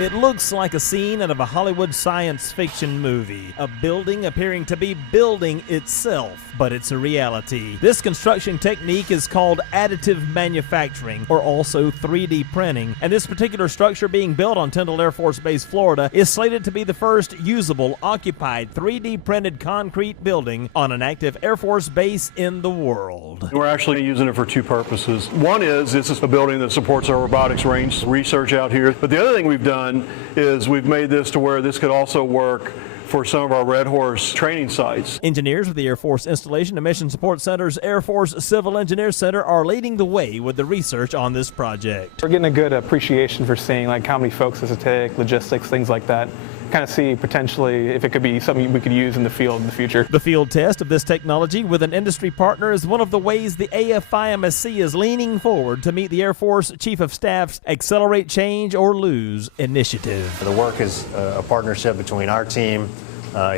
It looks like a scene out of a Hollywood science fiction movie, a building appearing to be building itself, but it's a reality. This construction technique is called additive manufacturing, or also 3D printing, and this particular structure being built on Tyndall Air Force Base, Florida, is slated to be the first usable, occupied, 3D printed concrete building on an active Air Force base in the world. We're actually using it for two purposes. One is, this is a building that supports our robotics range research out here, but the other thing we've done is we've made this to where this could also work for some of our Red Horse training sites. Engineers with the Air Force Installation and Mission Support Center's Air Force Civil Engineer Center are leading the way with the research on this project. We're getting a good appreciation for seeing like how many folks does it take, logistics, things like that. Kind of see potentially if it could be something we could use in the field in the future. The field test of this technology with an industry partner is one of the ways the AFIMSC is leaning forward to meet the Air Force Chief of Staff's Accelerate Change or Lose initiative. The work is a partnership between our team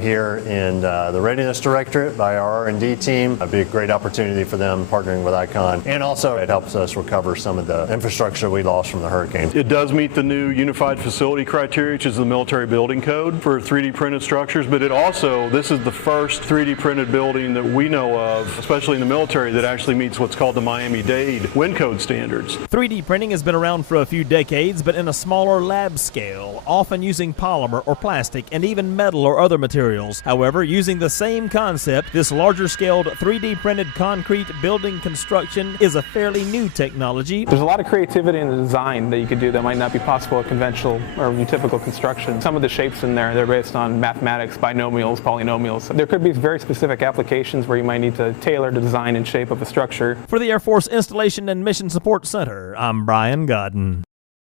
here in the Readiness Directorate by our R&D team. It'd be a great opportunity for them partnering with ICON, and also it helps us recover some of the infrastructure we lost from the hurricane. It does meet the new Unified Facility Criteria, which is the military building code for 3D printed structures, but this is the first 3D printed building that we know of, especially in the military, that actually meets what's called the Miami-Dade wind code standards. 3D printing has been around for a few decades, but in a smaller lab scale, often using polymer or plastic and even metal or other materials. However, using the same concept, this larger scaled 3D printed concrete building construction is a fairly new technology. There's a lot of creativity in the design that you could do that might not be possible at conventional or typical construction. Some of the shapes in there, they're based on mathematics, binomials, polynomials. There could be very specific applications where you might need to tailor the design and shape of a structure. For the Air Force Installation and Mission Support Center, I'm Brian Godden.